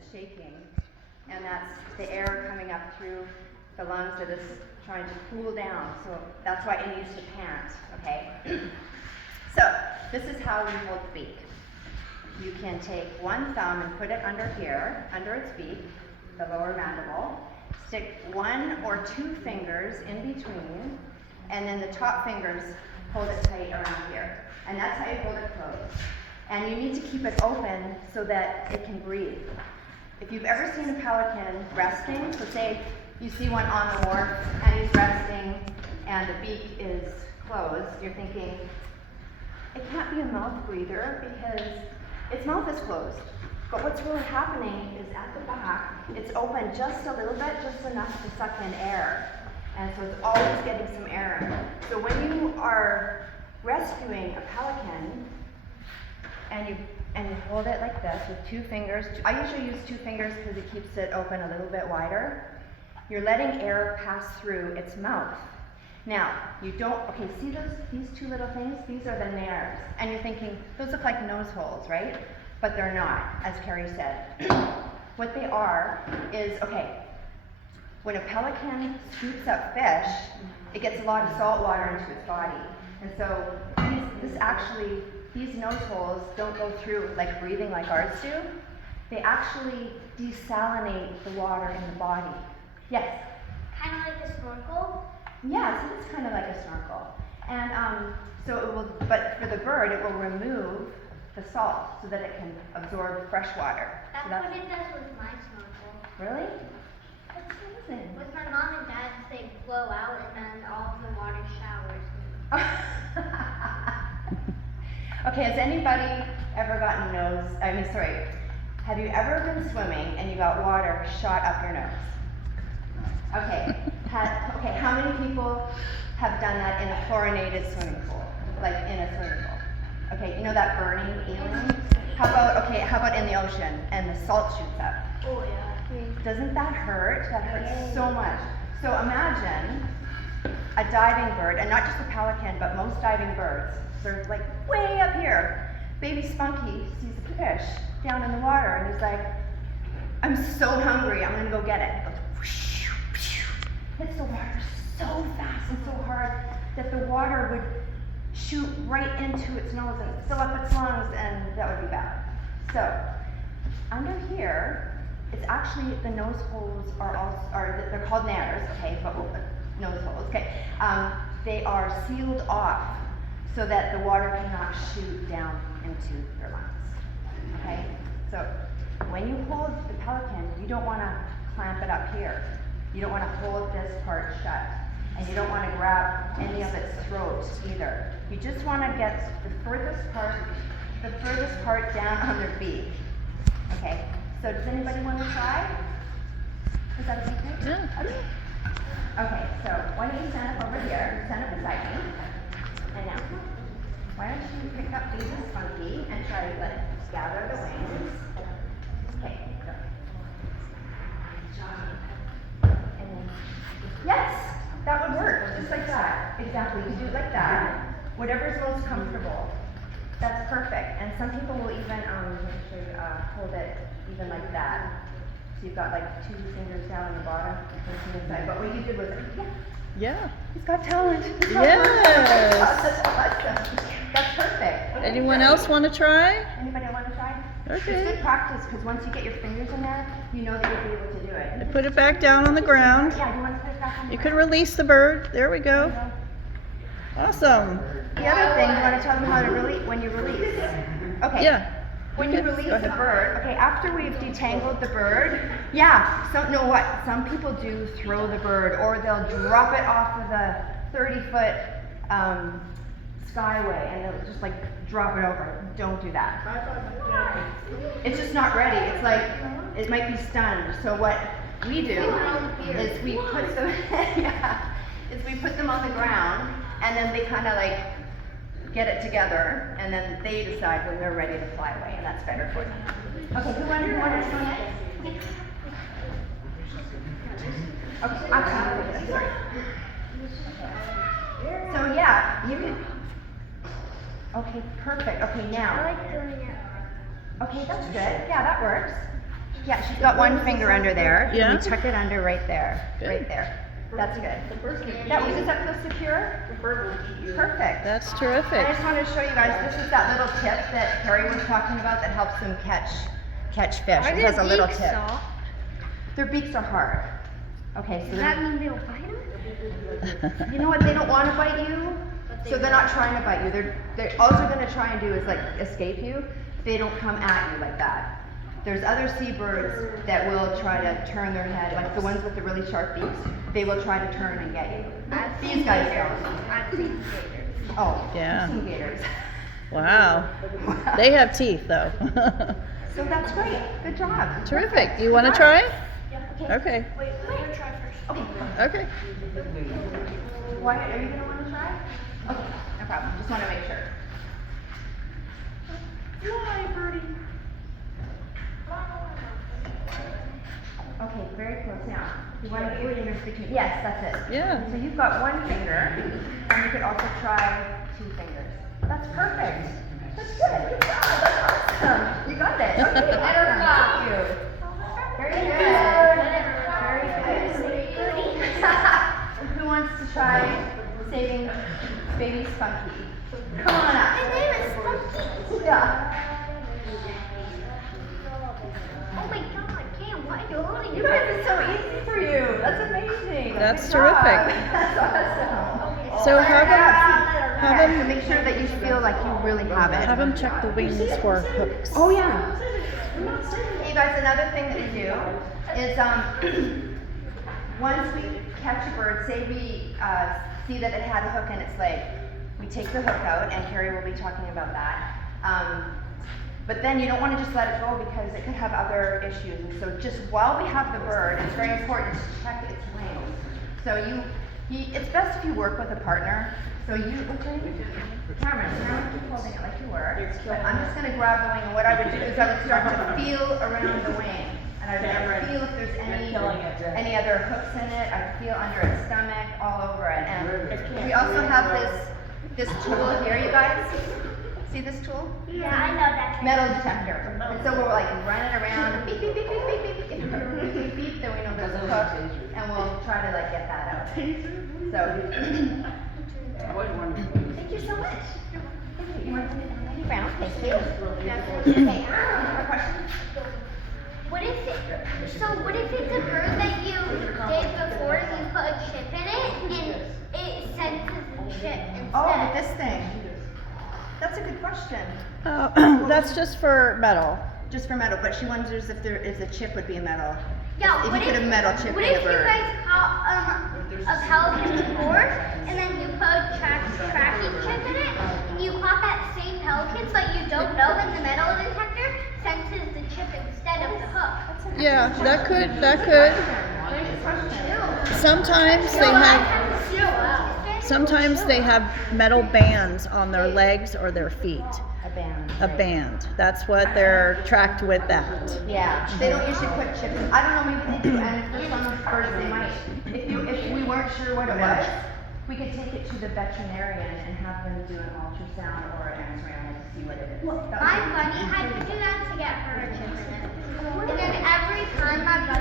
it's shaking, and that's the air coming up through the lungs that is trying to cool down. So that's why it needs to pant, okay? So this is how you hold the beak. You can take one thumb and put it under here, under its beak, the lower mandible. Stick 1 or 2 fingers in between, and then the top fingers hold it tight around here. And that's how you hold it closed. And you need to keep it open so that it can breathe. If you've ever seen a pelican resting, so say you see one on the wharf and he's resting and the beak is closed, you're thinking, it can't be a mouth breather because its mouth is closed. But what's really happening is at the back, it's open just a little bit, just enough to suck in air. And so it's always getting some air in. So when you are rescuing a pelican and you hold it like this with 2 fingers, I usually use 2 fingers because it keeps it open a little bit wider. You're letting air pass through its mouth. Now, you don't, okay, see these 2 little things? These are the nares. And you're thinking, those look like nose holes, right? But they're not, as Carrie said. What they are is, okay, when a pelican scoops up fish, it gets a lot of salt water into its body. And so these nose holes don't go through like breathing like ours do. They actually desalinate the water in the body. Yes? Kind of like a snorkel? Yeah, so it's kind of like a snorkel. And so it will, but for the bird, it will remove the salt so that it can absorb fresh water. That's what it does with my snorkel. Really? That's amazing. With my mom and dad, they blow out and then all of the water showers me. Okay, has anybody ever gotten have you ever been swimming and you got water shot up your nose? Okay, okay, how many people have done that in a chlorinated swimming pool? Like in a swimming pool? Okay, you know that burning feeling? How about in the ocean and the salt shoots up? Oh yeah. Doesn't that hurt? That hurts so much. So imagine a diving bird, and not just a pelican, but most diving birds. They're like way up here. Baby Spunky sees a fish down in the water, and he's like, I'm so hungry, I'm gonna go get it. Goes, whoosh, whoosh, hits the water so fast and so hard that the water would shoot right into its nose and fill up its lungs, and that would be bad. So under here, it's actually the nose holes they're called nares, okay, but nose holes, okay. They are sealed off so that the water cannot shoot down into your lungs, okay. So when you hold the pelican, you don't want to clamp it up here. You don't want to hold this part shut, and you don't want to grab any of its throat either. You just want to get the furthest part down on their beak. Okay, so does anybody want to try? Is that okay? Yeah. Okay, so why don't you stand up over here, stand up beside me, and now, why don't you pick up Baby Spunky and try to gather the wings. Okay, go. And then, yes, that would work, just like that. Exactly, you do it like that. Whatever's most comfortable. That's perfect. And some people will even hold it even like that. So you've got like 2 fingers down on the bottom and 2 inside. But what you did was, Yeah. he's got talent. Yes. That's awesome. That's perfect. Okay, Anyone else want to try? Anybody want to try? Okay. It's good practice because once you get your fingers in there, you know that you'll be able to do it. Put it back down on the ground. Yeah, do you want to put it back on the You ground? can release the bird. There we go. There you Awesome. go. The other thing, you want to tell them how to release when you release. Okay. Yeah. When you Okay, release go the ahead. bird, okay, after we've detangled the bird, some people do throw the bird, or they'll drop it off of the 30-foot Skyway, and they'll just like drop it over. Don't do that. It's just not ready. It's like, it might be stunned. So what we do is we put them, we put them on the ground, and then they kind of like get it together, and then they decide when they're ready to fly away, and that's better for them. Okay, who wanted to go next? Okay, I'm sorry. So yeah, you can. Okay, perfect. Okay, now. I like doing it. Okay, that's good. Yeah, that works. Yeah, she's got one finger under there. Yeah? And we tuck it under right there. Good. Right there. That's good. Does that feel secure? Perfect. That's I terrific. just want to show you guys, this is that little tip that Carrie was talking about that helps them catch fish. It has a little tip. Their beaks are hard. Okay, so Does that mean they'll bite them? you know what? They don't want to bite you, so they're not trying to bite you. They're all they're going to try and do is like escape you. They don't come at you like that. There's other seabirds that will try to turn their head, like the ones with the really sharp beaks. They will try to turn and get you. These guys don't. I've seen gators. Oh, Yeah. I've seen gators. Wow. They have teeth though. So that's great. Good job. Terrific. You want to try? Okay. Wait, I'm gonna try first. Okay. Okay. Wyatt, are you gonna want to try? Okay, no problem. Just want to make sure. Fly, birdie. Okay, very close now. You want to put your fingers between. Yes, that's it. Yeah. So you've got one finger, and you could also try 2 fingers. That's perfect. That's good. Good job. That's awesome. You got it. Okay, awesome. Thank you. Very good. Very good. Who wants to try saving baby Spunky? Come on up. His name is Spunky. Yeah. Oh my god, Cam, why are you holding You it? guys, it's so easy for you. That's amazing. That's Good job. terrific. That's awesome. So have Yeah, them so make sure that you feel like you really have it. them check the wings for hooks. Oh yeah. Hey guys, another thing that we do is once we catch a bird, say we see that it had a hook in its leg, we take the hook out, and Carrie will be talking about that. But then you don't want to just let it go because it could have other issues. And so just while we have the bird, it's very important to check its wings. So it's best if you work with a partner. So what's your name? Cameron, keep holding it like you were. But I'm just going to grab the wing, and what I would do is I would start to feel around the wing. And I would feel if there's any other hooks in it. I'd feel under its stomach, all over it. And we also have this tool here, you guys. See this tool? Yeah, I know that. Metal detector. And so we're like running around, beep, beep, beep, beep, beep, beep. If you hear beep, beep, beep, then we know there's a hook, and we'll try to like get that out. So, thank you so much. You want to take it down? Thank you. Okay, more questions? What if it's a bird that you did before and you put a chip in it and it senses the chip instead? Oh, with this thing. That's a good question. That's just for metal. Just for metal, but she wonders if a chip would be a metal. Yeah, If you put a metal chip what in if a bird. you guys caught a pelican before and then you put a tracking chip in it and you caught that same pelican but you don't know and the metal detector senses the chip instead of the hook? Yeah, that could. Sometimes they have metal bands on their legs or their feet. A band. A band. That's what they're tracked with that. Yeah, they don't usually put chips in. I don't know, maybe they do, and for some birds they might. If we weren't sure what it was, we could take it to the veterinarian and have them do an ultrasound or an X-ray on it to see what it is. My bunny had to do that to get her a chip in it. And then every time my bunny